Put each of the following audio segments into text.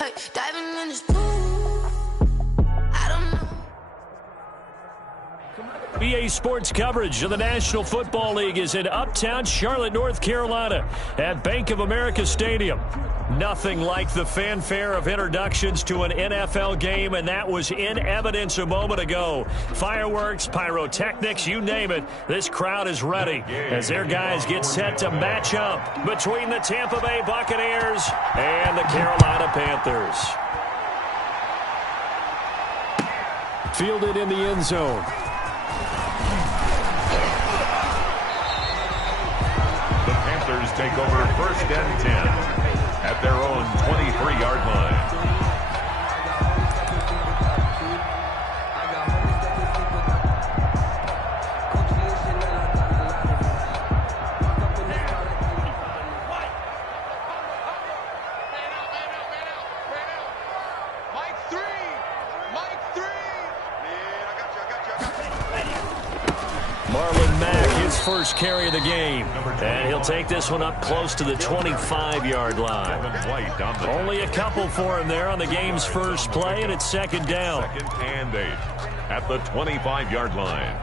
Hey, diving in this pool. I don't know. EA Sports coverage of the National Football League is in uptown Charlotte, North Carolina at Bank of America Stadium. Nothing like the fanfare of introductions to an NFL game, and that was in evidence a moment ago. Fireworks, pyrotechnics, you name it. This crowd is ready as their guys get set to match up between the Tampa Bay Buccaneers and the Carolina Panthers. Fielded in the end zone. The Panthers take over 1st and 10 at their own 23-yard line. Marlon Mack, his first carry of the game. And he'll take this one up close to the 25-yard line. Only a couple for him there on the game's first play, and it's 2nd down. 2nd and 8 at the 25-yard line.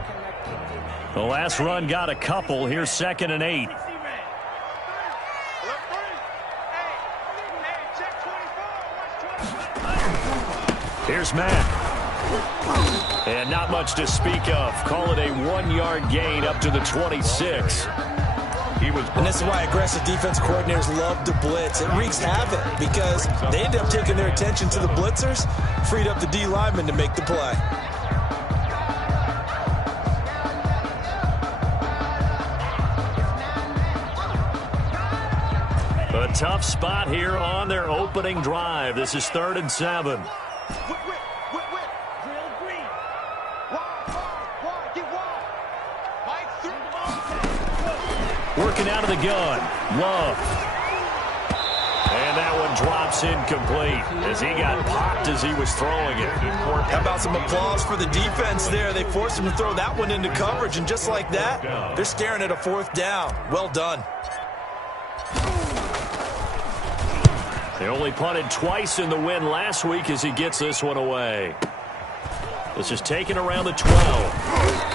The last run got a couple. Here's 2nd and 8. Here's Mack. And not much to speak of. Call it a 1-yard gain up to the 26. And this is why aggressive defense coordinators love to blitz. It wreaks havoc because they end up taking their attention to the blitzers, freed up the D lineman to make the play. A tough spot here on their opening drive. This is 3rd and 7. Working out of the gun. Love. And that one drops incomplete as he got popped as he was throwing it. How about some applause for the defense there? They forced him to throw that one into coverage, and just like that, they're staring at a 4th down. Well done. They only punted twice in the win last week as he gets this one away. This is taken around the 12.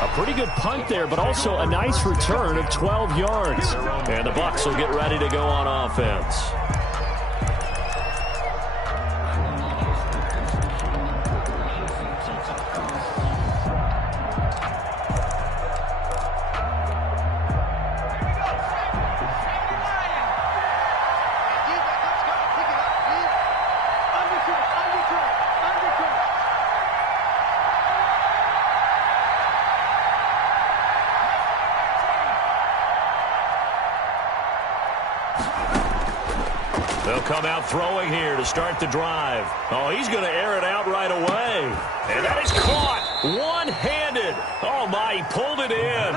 A pretty good punt there, but also a nice return of 12 yards. And the Bucs will get ready to go on offense. They'll come out throwing here to start the drive. Oh, he's going to air it out right away. And that is caught one-handed. Oh, my, he pulled it in.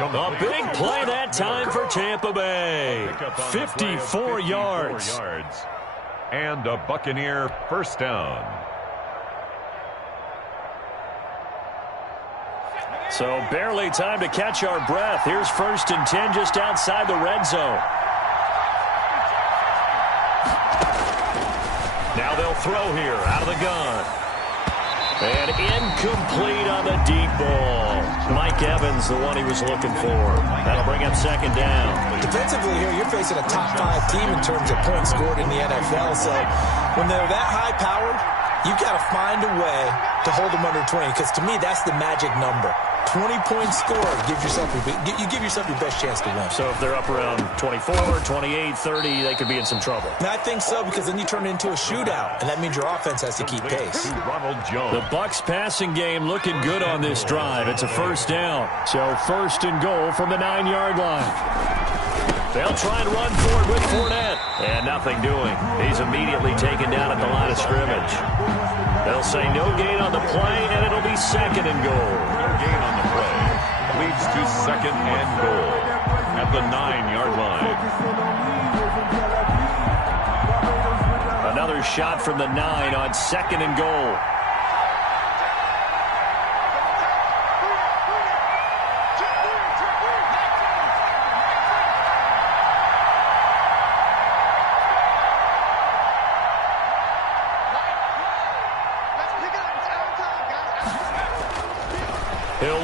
A big play that time for Tampa Bay. 54 yards. And a Buccaneer 1st down. So barely time to catch our breath. Here's 1st and 10 just outside the red zone. Now they'll throw here out of the gun. And incomplete on the deep ball. Mike Evans, the one he was looking for. That'll bring up 2nd down. Defensively here, you're facing a top 5 team in terms of points scored in the NFL. So when they're that high-powered, you've got to find a way to hold them under 20. Because to me, that's the magic number. 20 points scored gives yourself you give yourself your best chance to win. So if they're up around 24, 28, 30, they could be in some trouble. And I think so, because then you turn it into a shootout, and that means your offense has to keep pace. Ronald Jones. The Bucs passing game looking good on this drive. It's a 1st down. So 1st and goal from the 9-yard line. They'll try and run forward with Fournette. And nothing doing. He's immediately taken down at the line of scrimmage. They'll say no gain on the play, and it'll be 2nd and goal. No gain on the play. Leads to 2nd and goal at the 9-yard line. Another shot from the 9 on 2nd and goal.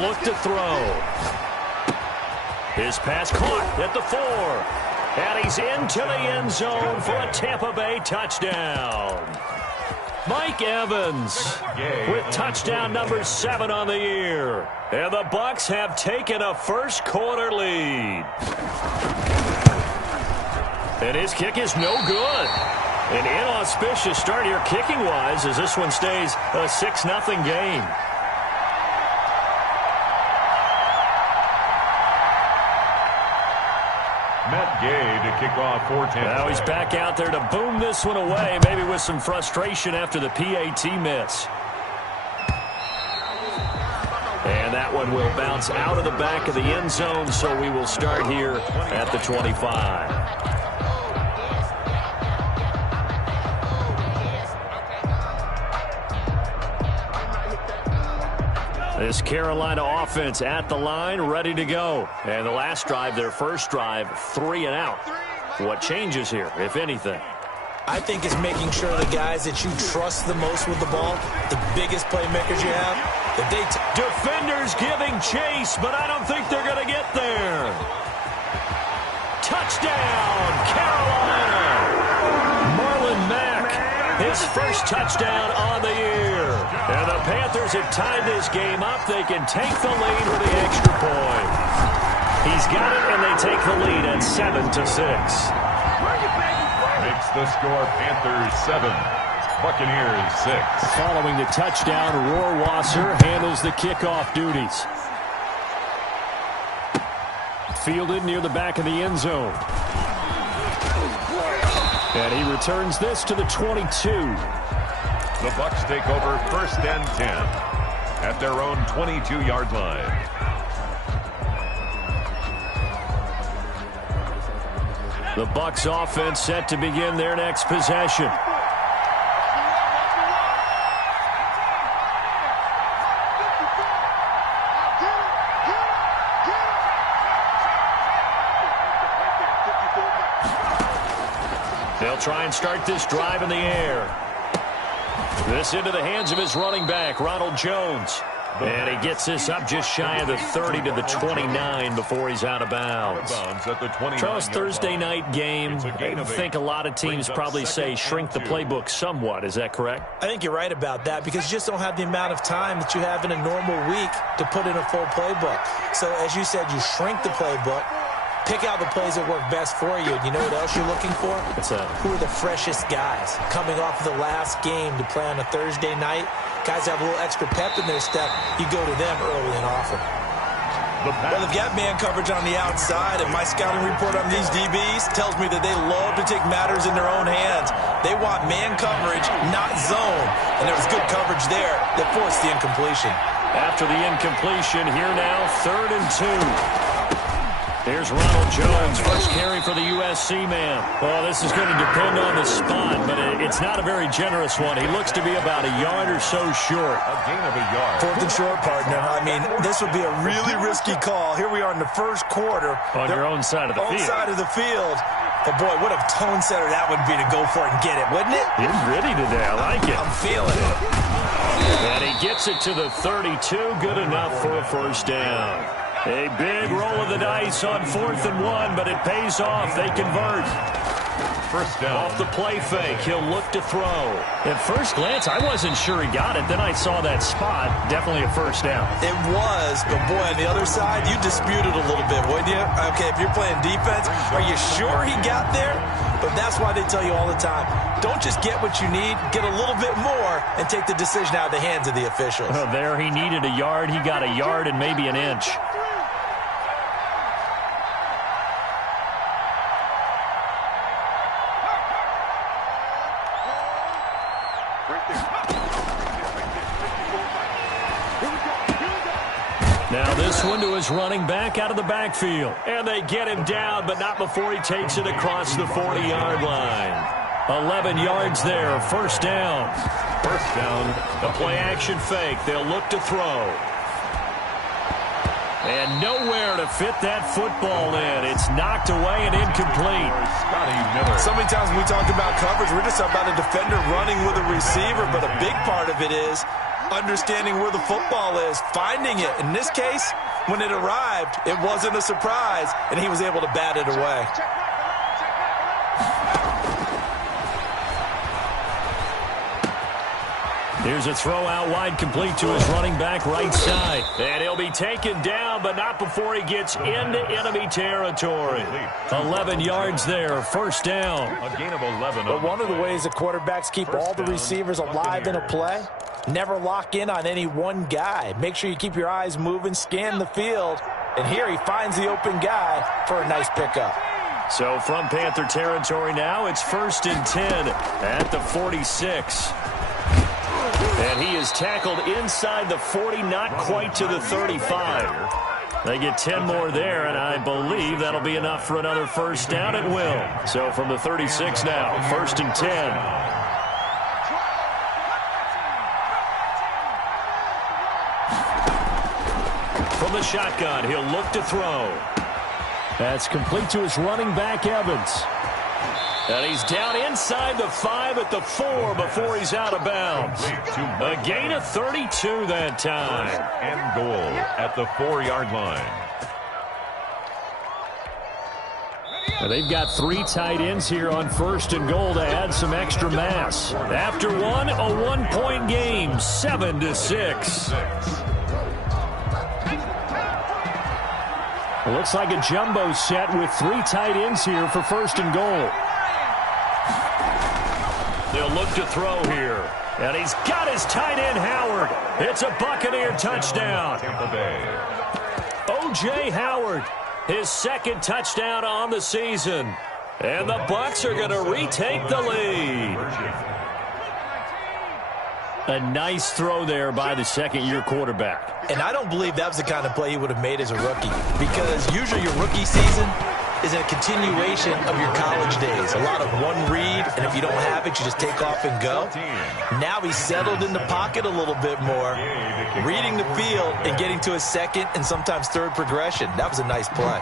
look to throw. His pass caught at the 4. And he's into the end zone for a Tampa Bay touchdown. Mike Evans with touchdown number 7 on the year. And the Bucs have taken a first quarter lead. And his kick is no good. An inauspicious start here kicking-wise as this one stays a 6-0 game. Matt Gay to kick off for Tampa. Now he's back out there to boom this one away, maybe with some frustration after the PAT miss. And that one will bounce out of the back of the end zone, so we will start here at the 25. This Carolina offense at the line, ready to go. And the last drive, their first drive, 3 and out. What changes here, if anything? I think it's making sure the guys that you trust the most with the ball, the biggest playmakers you have, that they... Defenders giving chase, but I don't think they're going to get there. Touchdown, Carolina! Marlon Mack, his first touchdown on the year. And the Panthers have tied this game up. They can take the lead with the extra point. He's got it, and they take the lead at 7-6. Makes the score Panthers 7, Buccaneers 6. Following the touchdown, Rohrwasser handles the kickoff duties. Fielded near the back of the end zone. And he returns this to the 22. The Bucs take over 1st and 10 at their own 22-yard line. The Bucs offense set to begin their next possession. They'll try and start this drive in the air. This into the hands of his running back, Ronald Jones. And he gets this up just shy of the 30 to the 29 before he's out of bounds. Charles, Thursday night game, I think a lot of teams probably say shrink the playbook somewhat. Is that correct? I think you're right about that because you just don't have the amount of time that you have in a normal week to put in a full playbook. So, as you said, you shrink the playbook, pick out the plays that work best for you. You know what else you're looking for? What's that? Who are the freshest guys coming off of the last game to play on a Thursday night? Guys have a little extra pep in their step. You go to them early and often. Well, they've got man coverage on the outside, and my scouting report on these DBs tells me that they love to take matters in their own hands. They want man coverage, not zone. And there was good coverage there that forced the incompletion. After the incompletion, here now, 3rd and 2. Here's Ronald Jones, first carry for the USC man. Well, this is going to depend on the spot, but it's not a very generous one. He looks to be about a yard or so short. A gain of a yard. 4th and short, partner. I mean, this would be a really risky call. Here we are in the first quarter. On your own side of the field. Own side of the field. But, boy, what a tone setter that would be to go for it and get it, wouldn't it? You're ready today. I like it. I'm feeling it. And he gets it to the 32. Good enough for a first down. A big roll of the dice on 4th and 1, but it pays off. They convert. First down. Off the play fake, he'll look to throw. At first glance, I wasn't sure he got it. Then I saw that spot. Definitely a first down. It was, but boy, on the other side, you disputed a little bit, wouldn't you? Okay, if you're playing defense, are you sure he got there? But that's why they tell you all the time, don't just get what you need, get a little bit more, and take the decision out of the hands of the officials. Well, there he needed a yard. He got a yard and maybe an inch. Now this one to his running back out of the backfield. And they get him down, but not before he takes it across the 40-yard line. 11 yards there, first down. First down. The play-action fake. They'll look to throw. And nowhere to fit that football in. It's knocked away and incomplete. Scotty Miller. So many times when we talk about coverage, we're just about a defender running with a receiver, but a big part of it is understanding where the football is, finding it. In this case, when it arrived, it wasn't a surprise, and he was able to bat it away. Here's a throw out wide, complete to his running back right side. And he'll be taken down, but not before he gets into enemy territory. 11 yards there, first down. A gain of 11. But one of the ways the quarterbacks keep all the receivers alive in a play, never lock in on any one guy. Make sure you keep your eyes moving, scan the field. And here he finds the open guy for a nice pickup. So from Panther territory now, it's 1st and 10 at the 46. And he is tackled inside the 40, not quite to the 35. They get 10 more there, and I believe that'll be enough for another first down. It will. So from the 36 now, 1st and 10. From the shotgun, he'll look to throw. That's complete to his running back, Evans. And he's down inside the 5 at the 4 before he's out of bounds. A gain of 32 that time. And goal at the 4-yard line. And they've got 3 tight ends here on 1st and goal to add some extra mass. After one, a 1-point game, 7-6. It looks like a jumbo set with 3 tight ends here for 1st and goal. They'll look to throw here. And he's got his tight end, Howard. It's a Buccaneer touchdown. Tampa Bay. O.J. Howard, his 2nd touchdown on the season. And the Bucs are going to retake the lead. A nice throw there by the 2nd-year quarterback. And I don't believe that was the kind of play he would have made as a rookie, because usually your rookie season is a continuation of your college days. A lot of one read, and if you don't have it, you just take off and go. Now he's settled in the pocket a little bit more, reading the field and getting to his 2nd and sometimes 3rd progression. That was a nice play.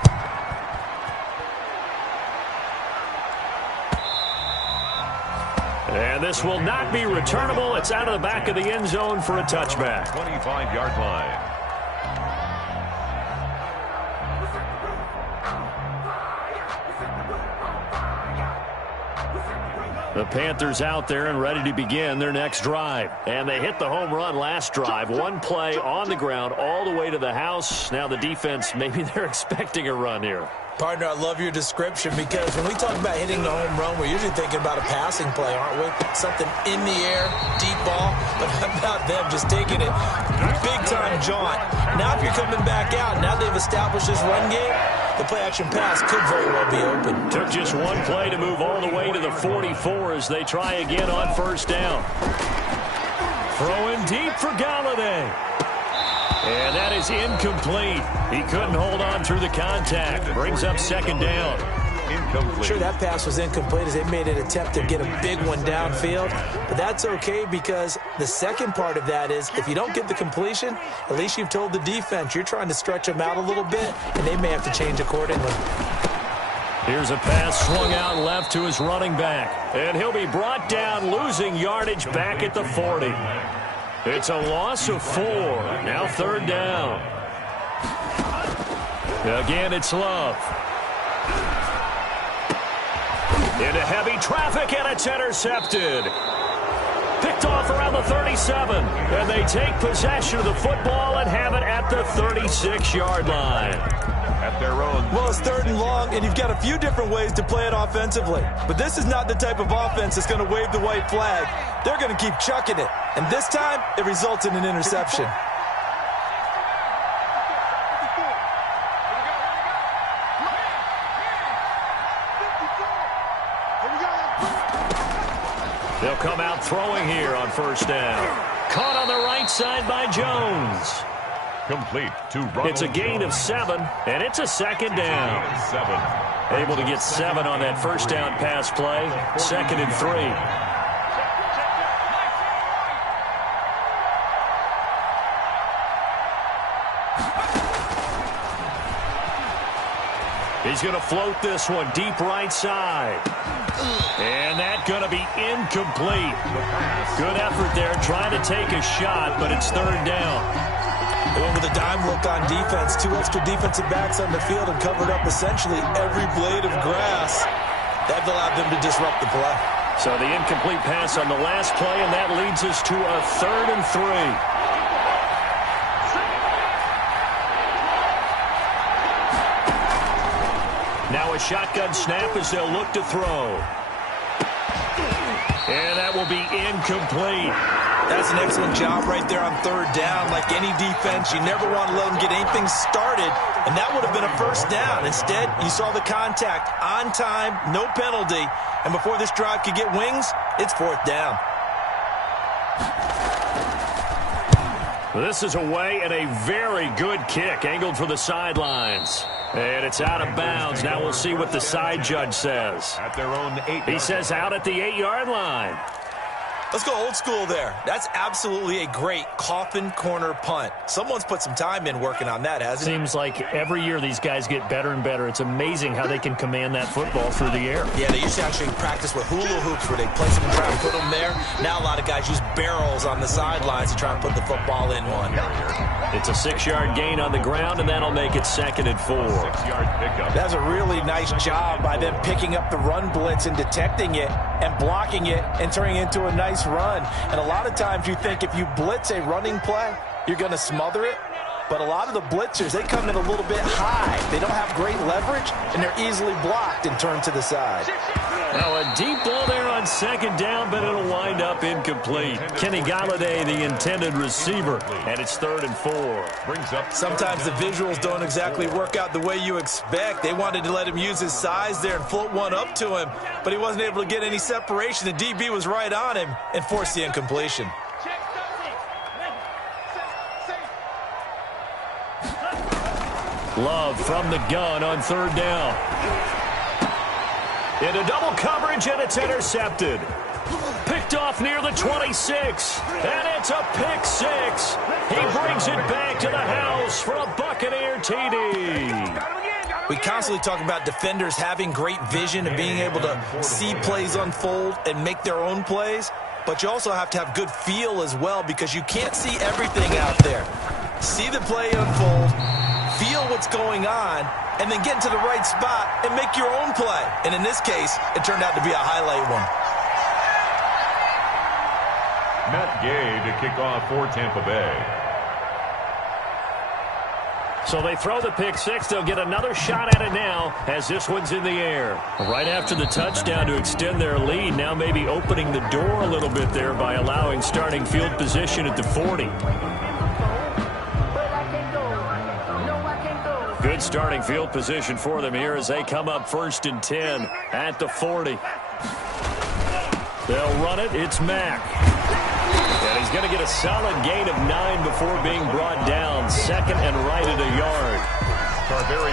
And this will not be returnable. It's out of the back of the end zone for a touchback. 25-yard line. The Panthers out there and ready to begin their next drive. And they hit the home run last drive. 1 play on the ground all the way to the house. Now the defense, maybe they're expecting a run here. Partner, I love your description, because when we talk about hitting the home run, we're usually thinking about a passing play, aren't we? Something in the air, deep ball, but how about them just taking it big-time jaunt. Now if you're coming back out, now they've established this run game, the play-action pass could very well be open. Took just 1 play to move all the way to the 44 as they try again on 1st down. Throwing deep for Galladay. And that is incomplete. He couldn't hold on through the contact. Brings up 2nd down. Incomplete. Sure, that pass was incomplete as they made an attempt to get a big one downfield. But that's okay, because the second part of that is if you don't get the completion, at least you've told the defense you're trying to stretch them out a little bit, and they may have to change accordingly. Here's a pass swung out left to his running back. And he'll be brought down, losing yardage back at the 40. It's a loss of 4. Now 3rd down. Again, it's Love. Into heavy traffic, and it's intercepted. Picked off around the 37. And they take possession of the football and have it at the 36-yard line. At their own. Well, it's 3rd and long, and you've got a few different ways to play it offensively. But this is not the type of offense that's going to wave the white flag. They're going to keep chucking it. And this time, it results in an interception. They'll come out throwing here on 1st down. Caught on the right side by Jones. Complete to Ronald. It's a gain of 7, and it's a 2nd down. 7. Able to get 7 on that 1st down pass play. 2nd and 3. He's going to float this one deep right side. And that going to be incomplete. Good effort there, trying to take a shot, but it's third down. They went with a dime look on defense. 2 extra defensive backs on the field and covered up essentially every blade of grass. That allowed them to disrupt the play. So the incomplete pass on the last play, and that leads us to a 3rd and 3. Now a shotgun snap as they'll look to throw. And that will be incomplete. That's an excellent job right there on 3rd down. Like any defense, you never want to let them get anything started, and that would have been a 1st down. Instead, you saw the contact on time, no penalty, and before this drive could get wings, it's 4th down. This is away and a very good kick, angled for the sidelines. And it's out of bounds. Now we'll see what the side judge says. At their own 8-yard He says out at the 8-yard line. Let's go old school there. That's absolutely a great coffin corner punt. Someone's put some time in working on that, hasn't it? Seems like every year these guys get better and better. It's amazing how they can command that football through the air. Yeah, they used to actually practice with hula hoops where they place them and try and put them there. Now a lot of guys use barrels on the sidelines to try and put the football in one. It's a 6-yard gain on the ground, and that'll make it 2nd and 4. 6-yard pickup. That's a really nice job by them picking up the run blitz and detecting it and blocking it and turning it into a nice run. And a lot of times you think if you blitz a running play, you're going to smother it. But a lot of the blitzers, they come in a little bit high. They don't have great leverage, and they're easily blocked and turned to the side. Now a deep ball there on 2nd down, but it'll wind up incomplete. Kenny Golladay, the intended receiver, and it's 3rd and 4. Brings up. Sometimes the visuals don't exactly work out the way you expect. They wanted to let him use his size there and float one up to him, but he wasn't able to get any separation. The DB was right on him and forced the incompletion. Love from the gun on 3rd down. Into double coverage, and it's intercepted. Picked off near the 26, and it's a pick 6. He brings it back to the house for a Buccaneer TD. We constantly talk about defenders having great vision and being able to see plays unfold and make their own plays, but you also have to have good feel as well because you can't see everything out there. See the play unfold, feel what's going on, and then get into the right spot and make your own play. And in this case, it turned out to be a highlight one. Matt Gay to kick off for Tampa Bay. So they throw the pick 6. They'll get another shot at it now as this one's in the air. Right after the touchdown to extend their lead, now maybe opening the door a little bit there by allowing starting field position at the 40. Good starting field position for them here as they come up 1st and 10 at the 40. They'll run it. It's Mack. And he's going to get a solid gain of 9 before being brought down. 2nd and right at a yard.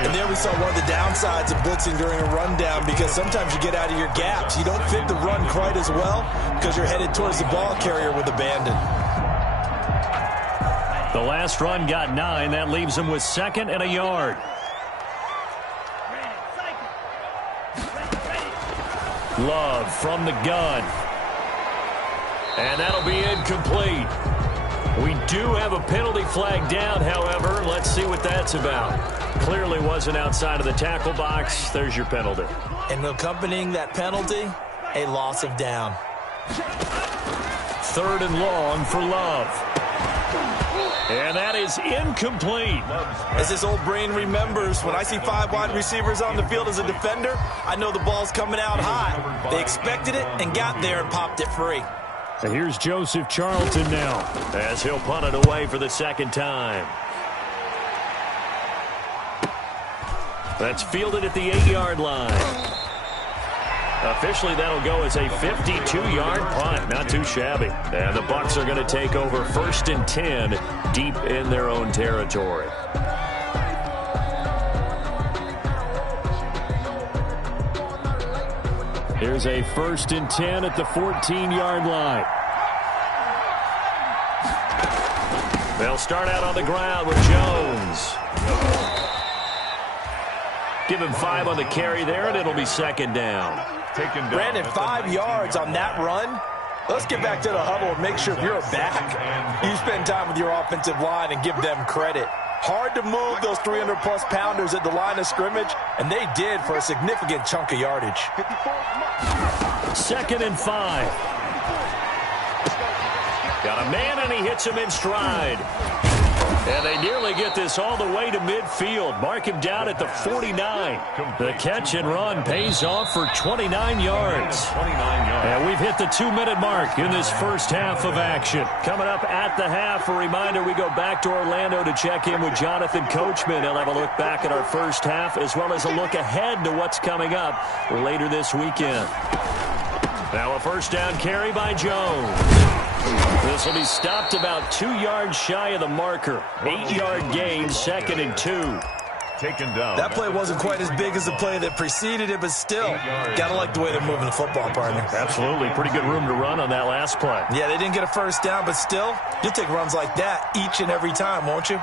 And there we saw one of the downsides of blitzing during a rundown because sometimes you get out of your gaps. You don't fit the run quite as well because you're headed towards the ball carrier with abandon. The last run got 9. That leaves him with 2nd and a yard. Love from the gun. And that'll be incomplete. We do have a penalty flag down, however. Let's see what that's about. Clearly wasn't outside of the tackle box. There's your penalty. And accompanying that penalty, a loss of down. 3rd and long for Love. And that is incomplete. As his old brain remembers, when I see 5 wide receivers on the field as a defender, I know the ball's coming out high. They expected it and got there and popped it free. And here's Joseph Charlton now as he'll punt it away for the 2nd time. That's fielded at the 8-yard line. Officially, that'll go as a 52-yard punt. Not too shabby. And the Bucs are going to take over 1st and 10 deep in their own territory. Here's a 1st and 10 at the 14-yard line. They'll start out on the ground with Jones. Give him 5 on the carry there, and it'll be 2nd down. taken down. Brandon, 5 yards on that run. Let's get back to the huddle and make sure if you're a back, you spend time with your offensive line and give them credit. Hard to move those 300-plus pounders at the line of scrimmage, and they did for a significant chunk of yardage. 2nd and 5. Got a man, and he hits him in stride. And they nearly get this all the way to midfield. Mark him down at the 49. The catch and run pays off for 29 yards. And we've hit the 2-minute mark in this first half of action. Coming up at the half, a reminder, we go back to Orlando to check in with Jonathan Coachman. He'll have a look back at our first half as well as a look ahead to what's coming up later this weekend. Now a first down carry by Jones. This will be stopped about 2 yards shy of the marker. 8-yard gain, 2nd and 2. Taken down. That play wasn't quite as big as the play that preceded it, but still, got to like the way they're moving the football, partner. Absolutely. Pretty good room to run on that last play. Yeah, they didn't get a first down, but still, you'll take runs like that each and every time, won't you?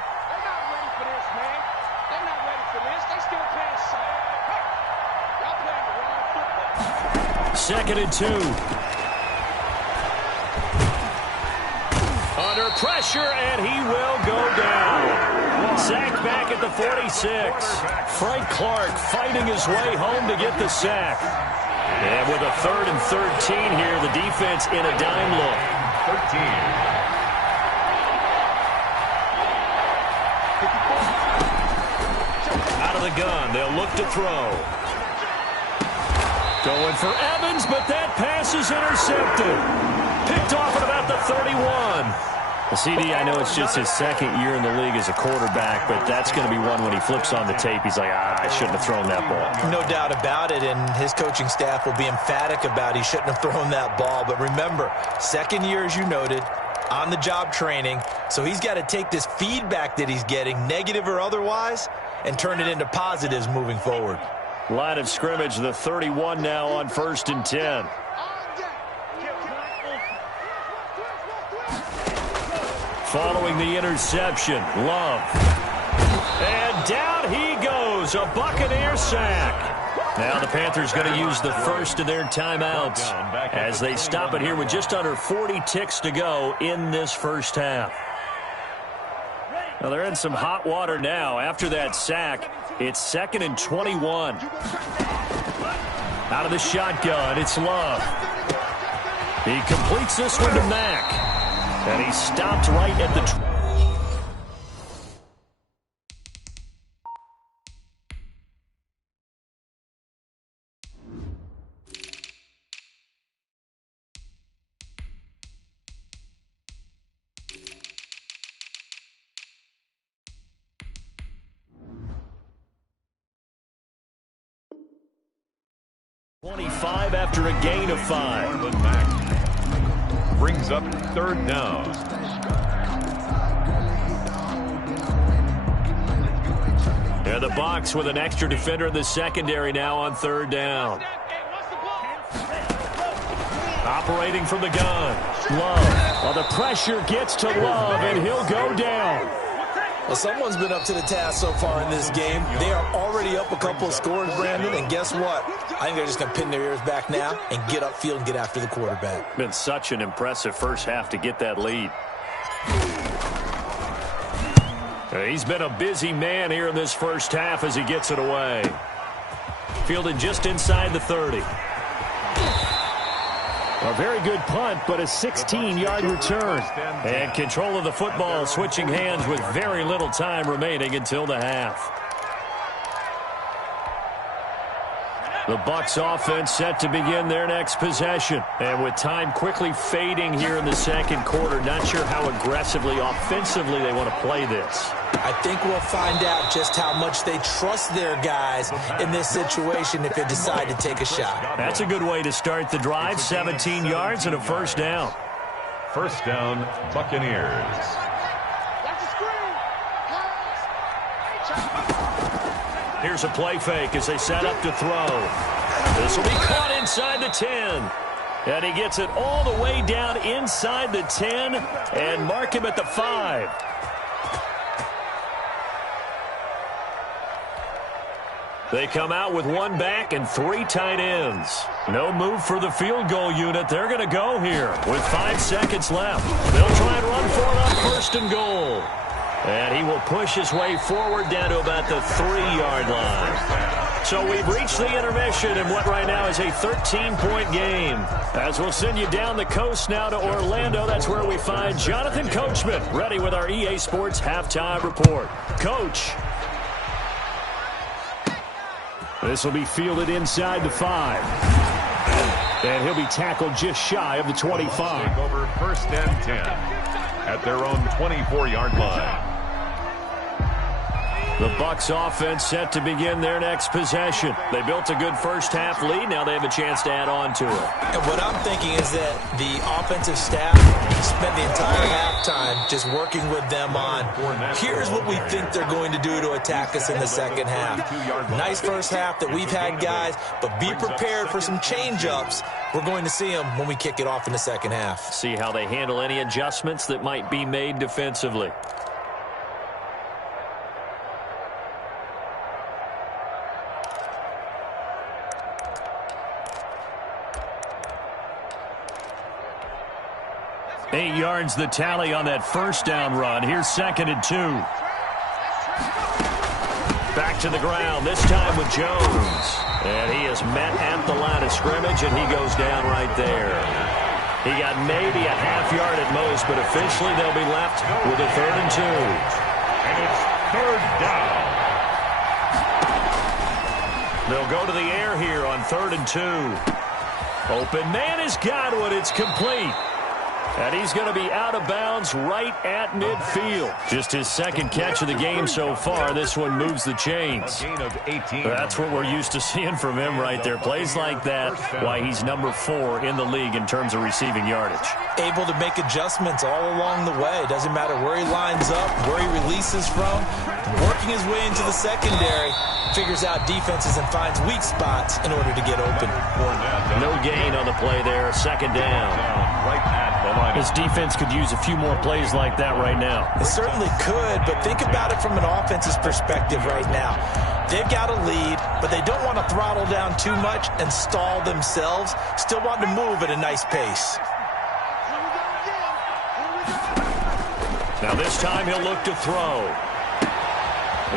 Second and 2. Under pressure, and he will go down. Sacked back at the 46. Frank Clark fighting his way home to get the sack. And with a 3rd and 13 here, the defense in a dime look. 13. Out of the gun, they'll look to throw. Going for Evans, but that pass is intercepted. Picked off at about the 31. The CD, I know it's just his 2nd year in the league as a quarterback, but that's going to be one when he flips on the tape. He's like, I shouldn't have thrown that ball. No doubt about it, and his coaching staff will be emphatic about he shouldn't have thrown that ball. But remember, 2nd year, as you noted, on-the-job training, so he's got to take this feedback that he's getting, negative or otherwise, and turn it into positives moving forward. Line of scrimmage, the 31 now on 1st and 10. Following the interception, Love. And down he goes, a Buccaneer sack. Now the Panthers going to use the first of their timeouts as they stop it here with just under 40 ticks to go in this first half. Now they're in some hot water now. After that sack, it's 2nd and 21. Out of the shotgun, it's Love. He completes this one to Mack. And he stopped right at the... ...25 after a gain of 5. Marlon Mack brings up 3rd down. Yeah, the box with an extra defender in the secondary now on 3rd down. Operating from the gun. Love. Well, the pressure gets to Love, and he'll go down. Well, someone's been up to the task so far in this game. They are already up a couple of scores, Brandon, and guess what? I think they're just going to pin their ears back now and get upfield and get after the quarterback. Been such an impressive first half to get that lead. He's been a busy man here in this first half as he gets it away. Fielded just inside the 30. A very good punt, but a 16-yard return. And control of the football switching hands with very little time remaining until the half. The Bucs offense set to begin their next possession. And with time quickly fading here in the second quarter, not sure how aggressively, offensively they want to play this. I think we'll find out just how much they trust their guys in this situation if they decide to take a shot. That's a good way to start the drive. 17 yards and a first down. First down, Buccaneers. Here's a play fake as they set up to throw. This will be caught inside the 10. And he gets it all the way down inside the 10 and mark him at the 5. They come out with one back and 3 tight ends. No move for the field goal unit. They're going to go here with 5 seconds left. They'll try and run for it on 1st and goal. And he will push his way forward down to about the 3-yard line. So we've reached the intermission in what right now is a 13-point game. As we'll send you down the coast now to Orlando, that's where we find Jonathan Coachman ready with our EA Sports Halftime Report. Coach. This will be fielded inside the 5. And he'll be tackled just shy of the 25. Take over 1st and 10 at their own 24-yard line. The Bucs offense set to begin their next possession. They built a good first-half lead. Now they have a chance to add on to it. And what I'm thinking is that the offensive staff spent the entire halftime just working with them on, here's what we think they're going to do to attack us in the second half. Nice first half that we've had, guys, but be prepared for some change-ups. We're going to see them when we kick it off in the second half. See how they handle any adjustments that might be made defensively. Eight yards the tally on that first down run. Here's 2nd and 2. Back to the ground, this time with Jones. And he is met at the line of scrimmage, and he goes down right there. He got maybe a half yard at most, but officially they'll be left with a 3rd and 2. And it's 3rd down. They'll go to the air here on 3rd and 2. Open man has got one. It's complete. And he's going to be out of bounds right at midfield. Just his 2nd catch of the game so far. This one moves the chains. A gain of 18. That's what we're used to seeing from him right there. Plays like that, why he's number 4 in the league in terms of receiving yardage. Able to make adjustments all along the way. Doesn't matter where he lines up, where he releases from. Working his way into the secondary. Figures out defenses and finds weak spots in order to get open. No gain on the play there. 2nd down. Right at the line. His defense could use a few more plays like that right now. It certainly could, but think about it from an offense's perspective right now. They've got a lead, but they don't want to throttle down too much and stall themselves. Still want to move at a nice pace. Now this time he'll look to throw.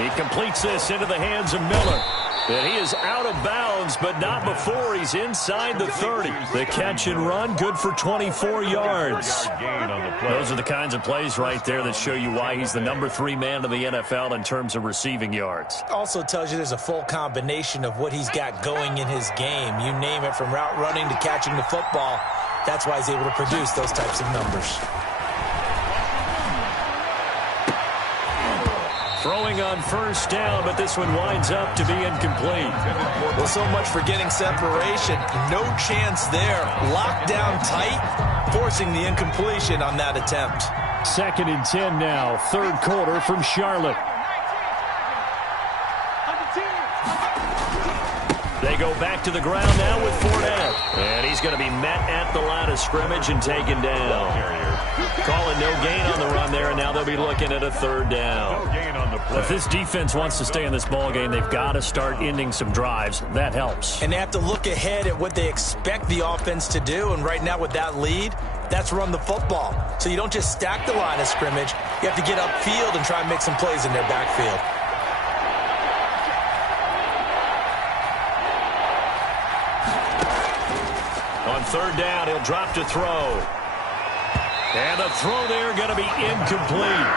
He completes this into the hands of Miller. And he is out of bounds, but not before he's inside the 30. The catch and run, good for 24 yards. Those are the kinds of plays right there that show you why he's the number 3 man in the NFL in terms of receiving yards. Also tells you there's a full combination of what he's got going in his game. You name it, from route running to catching the football. That's why he's able to produce those types of numbers. Throwing on 1st down, but this one winds up to be incomplete. Well, so much for getting separation. No chance there. Locked down tight, forcing the incompletion on that attempt. 2nd and 10 now, 3rd quarter from Charlotte. They go back to the ground now with Fournette. And he's going to be met at the line of scrimmage and taken down. Calling no gain on the run there, and now they'll be looking at a 3rd down. No gain on the play. If this defense wants to stay in this ballgame, they've got to start ending some drives. That helps. And they have to look ahead at what they expect the offense to do, and right now with that lead, that's run the football. So you don't just stack the line of scrimmage. You have to get upfield and try and make some plays in their backfield. On 3rd down, he'll drop to throw. And the throw there going to be incomplete.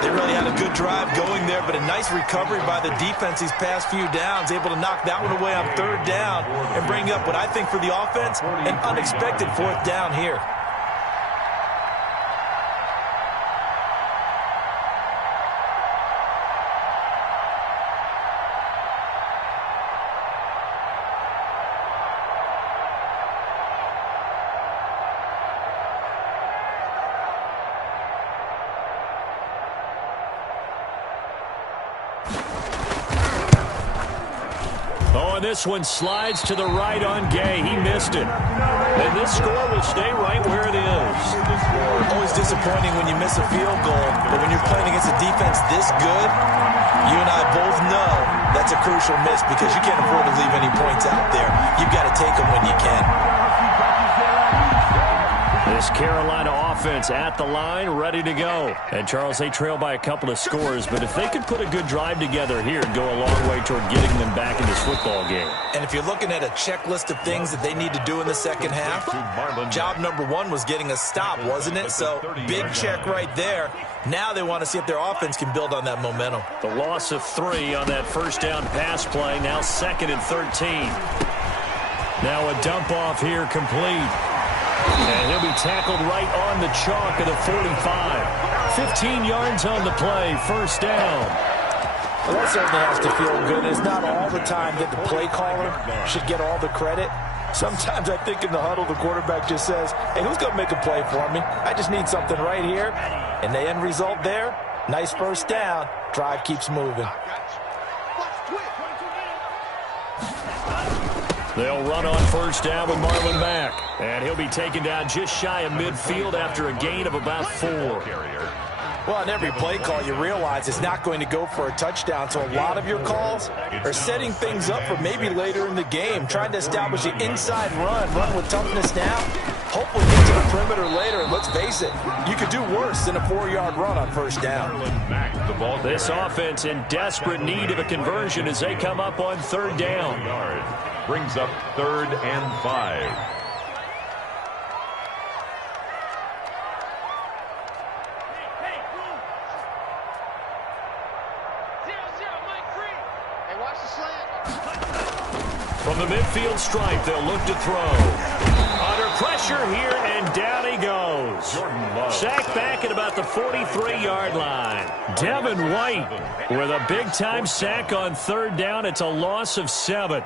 They really had a good drive going there, but a nice recovery by the defense these past few downs, able to knock that one away on 3rd down and bring up what I think for the offense, an unexpected 4th down here. This one slides to the right on Gay. He missed it. And this score will stay right where it is. Always disappointing when you miss a field goal, but when you're playing against a defense this good, you and I both know That's a crucial miss because you can't afford to leave any points out there. You've got to take them when you can. This Carolina offense at the line, ready to go. And, Charles, they trail by a couple of scores, but if they could put a good drive together here and go a long way toward getting them back in this football game. And if you're looking at a checklist of things that they need to do in the second half, job number one was getting a stop, wasn't it? So, big check right there. Now they want to see if their offense can build on that momentum. The loss of 3 on that first down pass play, now 2nd and 13. Now a dump off here complete. And he'll be tackled right on the chalk of the 45. 15 yards on the play, first down. Well, that certainly has to feel good. It's not all the time that the play caller should get all the credit. Sometimes I think in the huddle, the quarterback just says, hey, who's going to make a play for me? I just need something right here. And the end result there, nice first down. Drive keeps moving. They'll run on first down with Marlon Mack. And he'll be taken down just shy of midfield after a gain of about 4. Well, on every play call, you realize it's not going to go for a touchdown. So a lot of your calls are setting things up for maybe later in the game, trying to establish an inside run with toughness now. Hopefully get to the perimeter later. And let's face it, you could do worse than a 4-yard run on first down. This offense in desperate need of a conversion as they come up on third down. Brings up 3rd and 5. From the midfield stripe, they'll look to throw. Under pressure here, and down he goes. Sacked back at about the 43-yard line. Devin White with a big-time sack on third down. It's a loss of 7.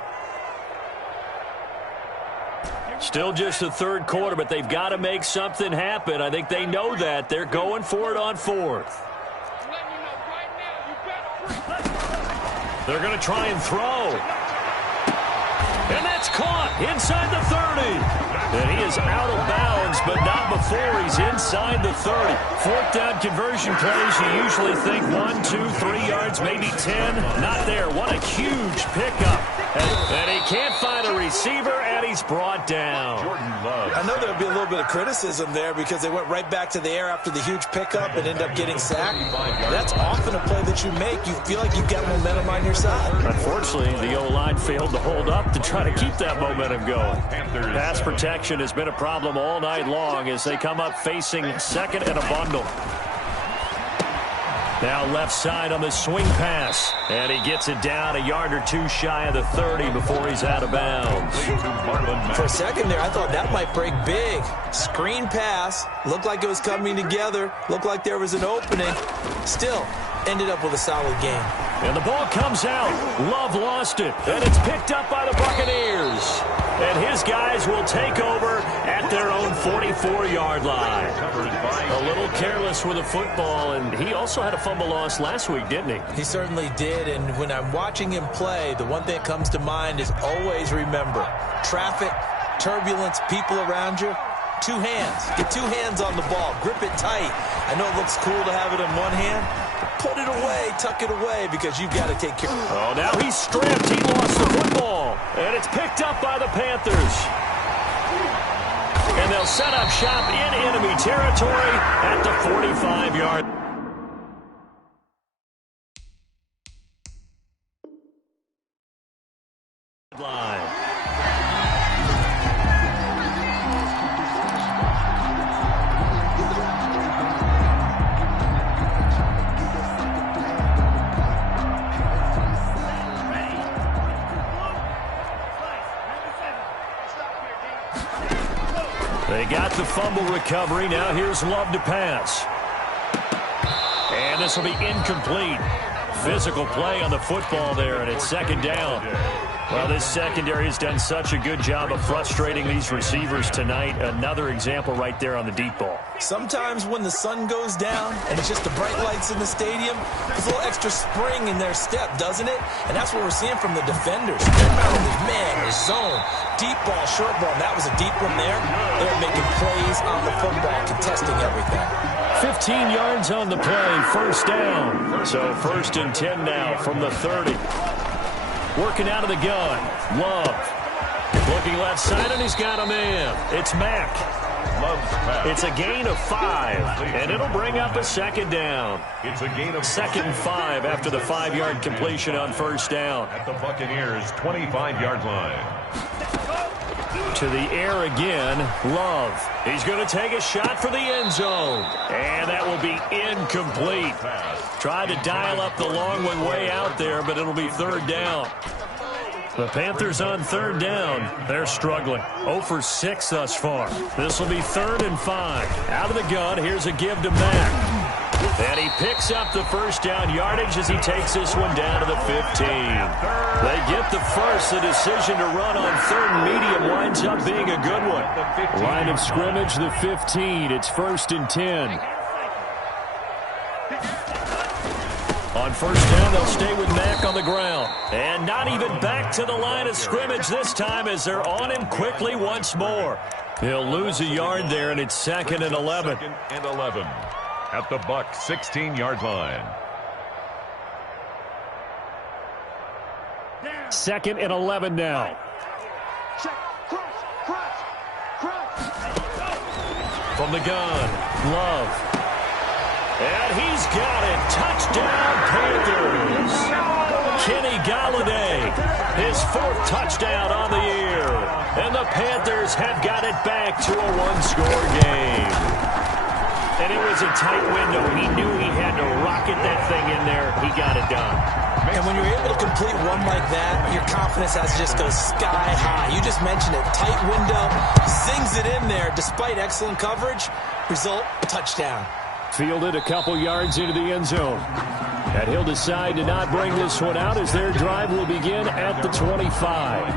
Still just the third quarter, but they've got to make something happen. I think they know that. They're going for it on 4th. They're going to try and throw. And that's caught inside the 30. And he is out of bounds, but not before he's inside the 30. 4th down conversion plays, you usually think 1, 2, 3 yards, maybe 10. Not there. What a huge pickup. And he can't find a receiver, and he's brought down. I know there'll be a little bit of criticism there because they went right back to the air after the huge pickup and ended up getting sacked. That's often a play that you make. You feel like you've got momentum on your side. Unfortunately, the O-line failed to hold up to try to keep that momentum going. Pass protection has been a problem all night long as they come up facing 2nd and a bundle. Now left side on the swing pass. And he gets it down a yard or 2 shy of the 30 before he's out of bounds. For a second there, I thought that might break big. Screen pass. Looked like it was coming together. Looked like there was an opening. Still, ended up with a solid game. And the ball comes out. Love lost it. And it's picked up by the Buccaneers. And his guys will take over at their own 44-yard line. A little careless with the football, and he also had a fumble loss last week, didn't he? He certainly did, and when I'm watching him play, the one thing that comes to mind is always remember, traffic, turbulence, people around you, 2 hands. Get 2 hands on the ball. Grip it tight. I know it looks cool to have it in one hand. Put it away, tuck it away, because you've got to take care of it. Oh, now he's stripped. He lost the football. And it's picked up by the Panthers. And they'll set up shop in enemy territory at the 45-yard line. They got the fumble recovery. Now here's Love to pass. And this will be incomplete. Physical play on the football there, and it's 2nd down. Well, this secondary has done such a good job of frustrating these receivers tonight. Another example right there on the deep ball. Sometimes when the sun goes down and it's just the bright lights in the stadium, there's a little extra spring in their step, doesn't it? And that's what we're seeing from the defenders. Man, the zone, deep ball, short ball. That was a deep one there. They're making plays on the football, contesting everything. 15 yards on the play, first down. So 1st and 10 now from the 30. Working out of the gun. Love. Looking left side, and he's got a man. It's Mack. Love's pass. It's a gain of 5, and it'll bring up a second down. It's a gain of 2nd and 5 after the 5-yard completion on first down. at the Buccaneers' 25-yard line. To the air again, Love. He's going to take a shot for the end zone. And that will be incomplete. Tried to dial up the long one way out there, but it'll be 3rd down. The Panthers on 3rd down. They're struggling. 0 for 6 thus far. This will be 3rd and 5. Out of the gun, here's a give to Mack. And he picks up the first down yardage as he takes this one down to the 15. They get the first. The decision to run on 3rd and medium winds up being a good one. Line of scrimmage, the 15. It's 1st and 10. On first down, they'll stay with Mack on the ground. And not even back to the line of scrimmage this time as they're on him quickly once more. He'll lose a yard there, and it's 2nd and 11. 2nd and 11 at the Bucs' 16-yard line. 2nd and 11 now. From the gun, Love. And he's got it. Touchdown, Panthers. Kenny Golladay, his 4th touchdown on the year. And the Panthers have got it back to a 1-score game. And it was a tight window. He knew he had to rocket that thing in there. He got it done. And when you're able to complete one like that, your confidence has to just go sky high. You just mentioned it. Tight window, zings it in there despite excellent coverage. Result, touchdown. Fielded a couple yards into the end zone. And he'll decide to not bring this one out as their drive will begin at the 25.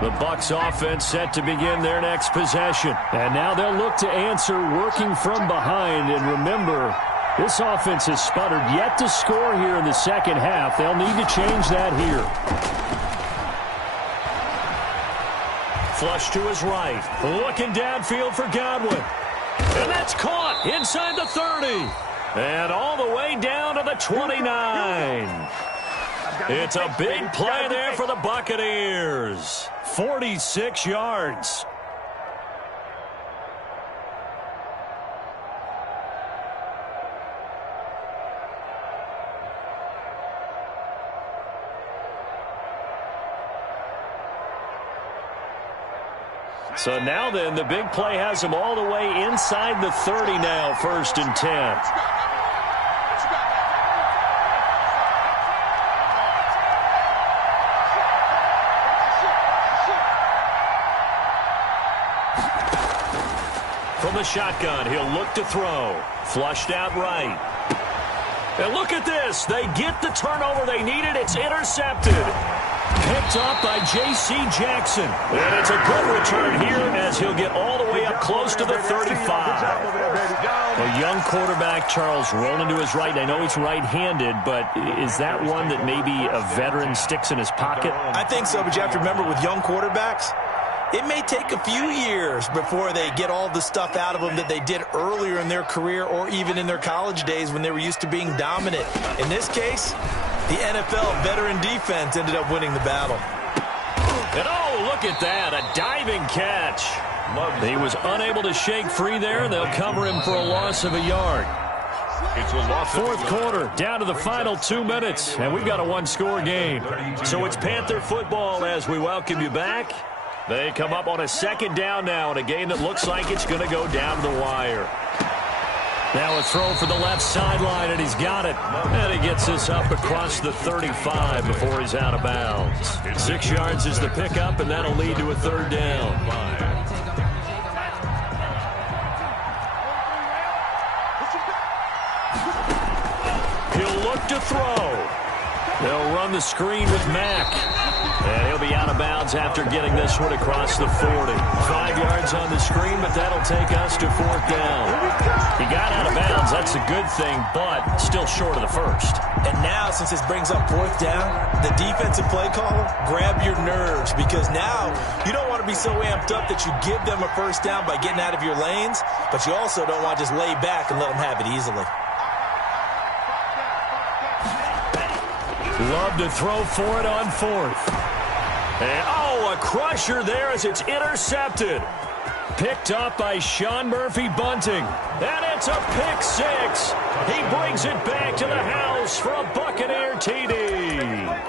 The Bucs offense set to begin their next possession. And now they'll look to answer working from behind. And remember, this offense has sputtered yet to score here in the second half. They'll need to change that here. Flush to his right. Looking downfield for Godwin. And that's caught inside the 30. And all the way down to the 29. It's a big play there for the Buccaneers. 46 yards. So now then, the big play has them all the way inside the 30 now, 1st and 10. From the shotgun, he'll look to throw. Flushed out right. And look at this. They get the turnover they needed. It's intercepted. Picked up by J.C. Jackson. And it's a good return here as he'll get all the way up close to the 35. A young quarterback, Charles, rolling to his right. I know he's right-handed, but is that one that maybe a veteran sticks in his pocket? I think so, but you have to remember with young quarterbacks, it may take a few years before they get all the stuff out of them that they did earlier in their career or even in their college days when they were used to being dominant. In this case, the NFL veteran defense ended up winning the battle. And oh, look at that, a diving catch. He was unable to shake free there, and they'll cover him for a loss of a yard. It's a loss. 4th quarter, down to the final 2 minutes, and we've got a 1-score game. So it's Panther football as we welcome you back. They come up on a 2nd down now in a game that looks like it's going to go down to the wire. Now a throw for the left sideline, and he's got it. And he gets this up across the 35 before he's out of bounds. 6 yards is the pickup, and that'll lead to a 3rd down. He'll look to throw. They'll run run the screen with Mack. And he'll be out of bounds after getting this one across the 40. 5 yards on the screen, but that'll take us to 4th down. He got out of bounds. That's a good thing, but still short of the first. And now, since this brings up 4th down, the defensive play caller, grab your nerves, because now you don't want to be so amped up that you give them a first down by getting out of your lanes, but you also don't want to just lay back and let them have it easily. Love to throw for it on 4th. And, a crusher there as it's intercepted. Picked up by Sean Murphy-Bunting. And it's a pick 6. He brings it back to the house for a Buccaneer TD.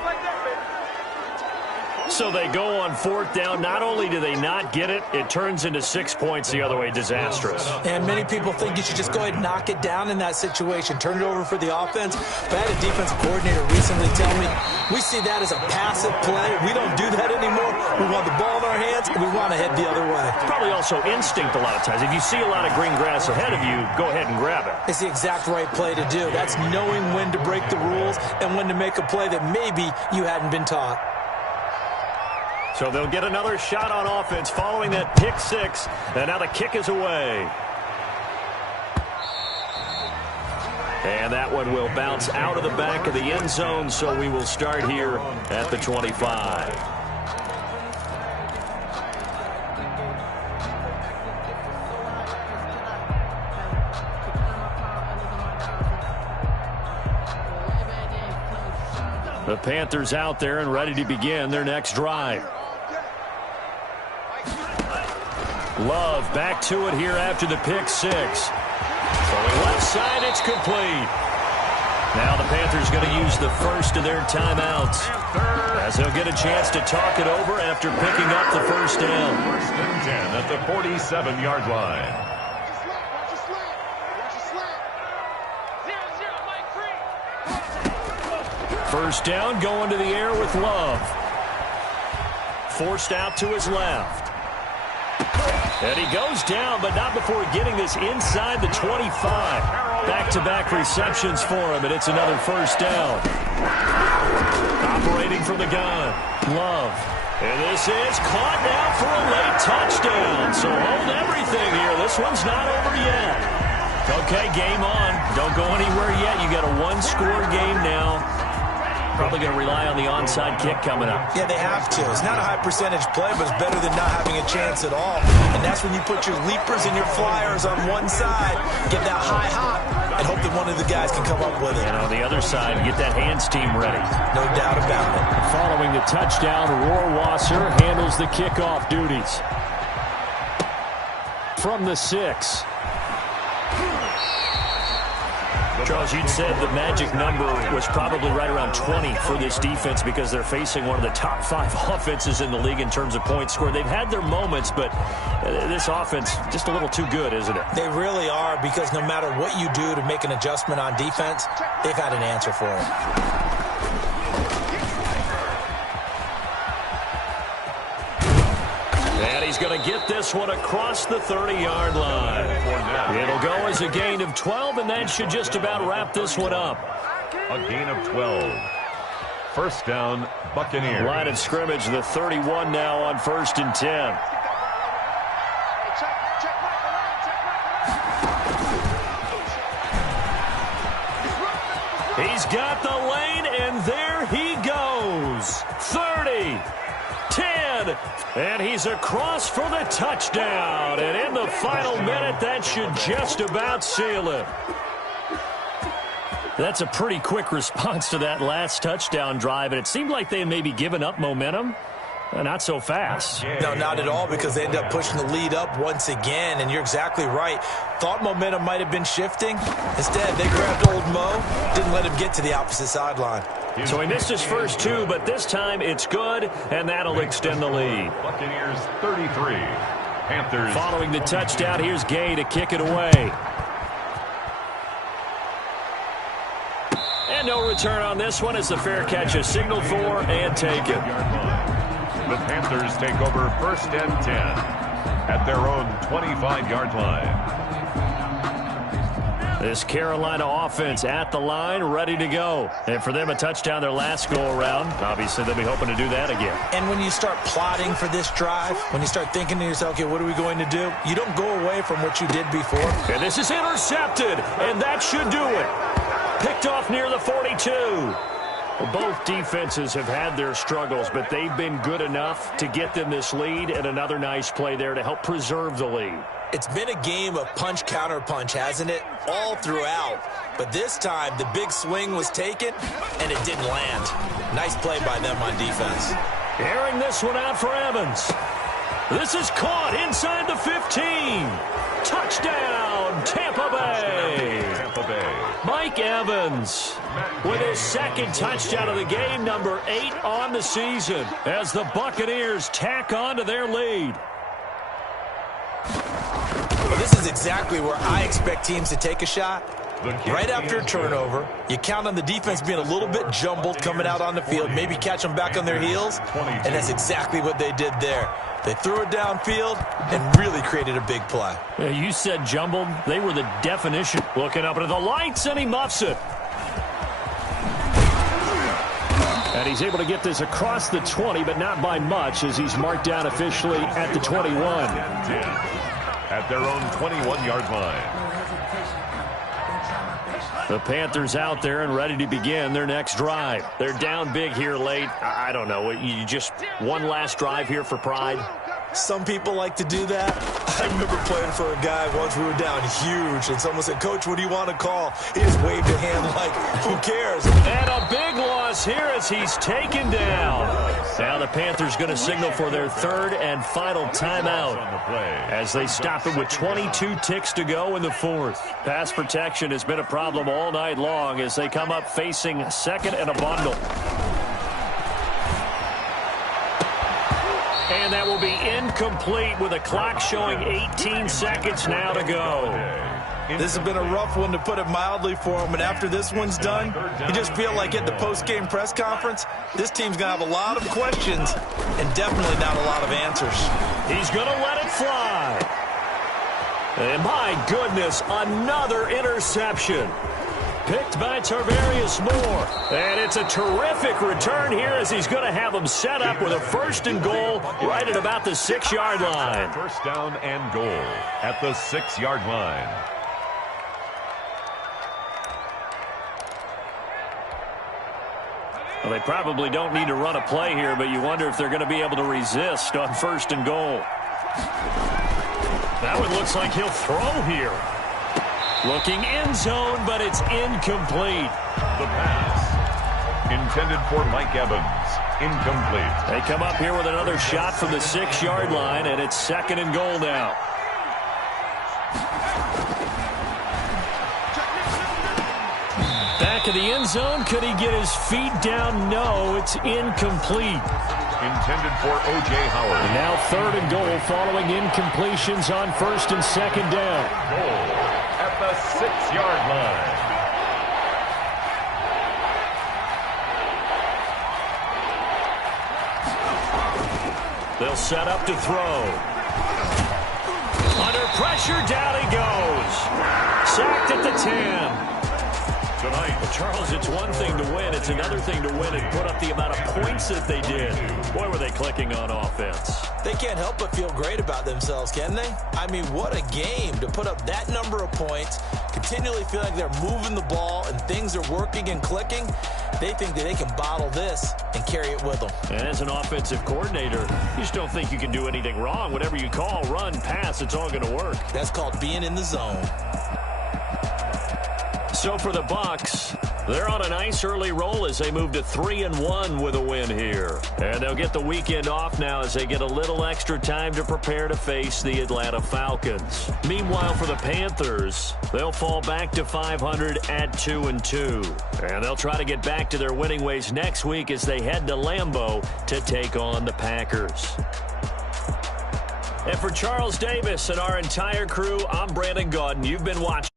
So they go on 4th down. Not only do they not get it, it turns into 6 points the other way. Disastrous. And many people think you should just go ahead and knock it down in that situation. Turn it over for the offense. But I had a defensive coordinator recently tell me, we see that as a passive play. We don't do that anymore. We want the ball in our hands, and we want to head the other way. It's probably also instinct a lot of times. If you see a lot of green grass ahead of you, go ahead and grab it. It's the exact right play to do. That's knowing when to break the rules and when to make a play that maybe you hadn't been taught. So they'll get another shot on offense following that pick 6. And now the kick is away. And that one will bounce out of the back of the end zone, so we will start here at the 25. The Panthers out there and ready to begin their next drive. Love back to it here after the pick 6. Going left side, it's complete. Now the Panthers going to use the first of their timeouts, as they'll get a chance to talk it over after picking up the first down. 1st and 10 at the 47-yard line. First down, going to the air with Love. Forced out to his left. And he goes down, but not before getting this inside the 25. Back-to-back receptions for him, and it's another first down. Operating from the gun, Love. And this is caught now for a late touchdown. So hold everything here. This one's not over yet. Okay, game on. Don't go anywhere yet. You got a one-score game now. Probably going to rely on the onside kick coming up. Yeah, they have to. It's not a high percentage play, but it's better than not having a chance at all. And that's when you put your leapers and your flyers on one side, get that high hop, and hope that one of the guys can come up with it. And on the other side, get that hands team ready. No doubt about it. Following the touchdown, Rohrwasser handles the kickoff duties. From the 6. Charles, you'd said the magic number was probably right around 20 for this defense because they're facing one of the top 5 offenses in the league in terms of points scored. They've had their moments, but this offense just a little too good, isn't it? They really are, because no matter what you do to make an adjustment on defense, they've had an answer for it. And he's going to get this one across the 30-yard line. It'll go as a gain of 12, and that should just about wrap this one up. A gain of 12. First down, Buccaneers. Line of scrimmage, the 31 now on 1st and 10. He's got the lane, and there he goes. 30, 10, and he's across for the touchdown. And in the final minute, that should just about seal it. That's a pretty quick response to that last touchdown drive, and it seemed like they had maybe given up momentum. Not so fast. No, not at all, because they ended up pushing the lead up once again, and you're exactly right. Thought momentum might have been shifting. Instead, they grabbed old Mo, didn't let him get to the opposite sideline. So he missed his first 2, but this time it's good, and that'll extend the lead. Buccaneers 33. Panthers. Following the touchdown, here's Gay to kick it away. And no return on this one as the fair catch is signaled for and taken. The Panthers take over 1st and 10 at their own 25-yard line. This Carolina offense at the line, ready to go. And for them, a touchdown their last go-around. Obviously, they'll be hoping to do that again. And when you start plotting for this drive, when you start thinking to yourself, okay, what are we going to do? You don't go away from what you did before. And this is intercepted, and that should do it. Picked off near the 42. Well, both defenses have had their struggles, but they've been good enough to get them this lead, and another nice play there to help preserve the lead. It's been a game of punch-counter-punch, hasn't it? All throughout. But this time, the big swing was taken, and it didn't land. Nice play by them on defense. Airing this one out for Evans. This is caught inside the 15. Touchdown, Tampa Bay. Tampa Bay. Mike Evans with his second touchdown of the game, number 8 on the season, as the Buccaneers tack on to their lead. This is exactly where I expect teams to take a shot. Right after a turnover, you count on the defense being a little bit jumbled coming out on the field, maybe catch them back on their heels, and that's exactly what they did there. They threw it downfield and really created a big play. Yeah, you said jumbled. They were the definition. Looking up into the lights, and he muffs it. And he's able to get this across the 20, but not by much, as he's marked down officially at the 21. At their own 21-yard line. The Panthers out there and ready to begin their next drive. They're down big here late. I don't know. You just one last drive here for pride? Some people like to do that. I remember playing for a guy once. We were down huge, and someone said, "Coach, what do you want to call?" He just waved a hand like, who cares? And a big loss here as he's taken down. Now the Panthers going to signal for their third and final timeout as they stop it with 22 ticks to go in the fourth. Pass protection has been a problem all night long as they come up facing second and a bundle. And that will be incomplete with a clock showing 18 seconds now to go. This has been a rough one, to put it mildly, for him. And after this one's done, you just feel like at the post-game press conference, this team's going to have a lot of questions and definitely not a lot of answers. He's going to let it fly. And my goodness, another interception. Picked by Tarvarius Moore. And it's a terrific return here as he's going to have him set up with a first and goal right at about the 6-yard line. First down and goal at the 6-yard line. Well, they probably don't need to run a play here, but you wonder if they're going to be able to resist on first and goal. That one looks like he'll throw here. Looking end zone, but it's incomplete. The pass intended for Mike Evans. Incomplete. They come up here with another shot from the 6-yard line, and it's second and goal now. Back of the end zone. Could he get his feet down? No, it's incomplete. Intended for O.J. Howard. And now third and goal following incompletions on first and second down. Goal at the 6-yard line. They'll set up to throw. Under pressure, down he goes. Sacked at the 10. Tonight, Well, Charles, it's one thing to win. It's another thing to win and put up the amount of points that they did. Boy, were they clicking on offense. They can't help but feel great about themselves, can they? I mean, what a game to put up that number of points, continually feel like they're moving the ball and things are working and clicking. They think that they can bottle this and carry it with them. And as an offensive coordinator, you just don't think you can do anything wrong. Whatever you call, run, pass, it's all going to work. That's called being in the zone. So for the Bucs, they're on a nice early roll as they move to 3-1 with a win here. And they'll get the weekend off now as they get a little extra time to prepare to face the Atlanta Falcons. Meanwhile, for the Panthers, they'll fall back to 500 at 2-2. And they'll try to get back to their winning ways next week as they head to Lambeau to take on the Packers. And for Charles Davis and our entire crew, I'm Brandon Gaudin. You've been watching.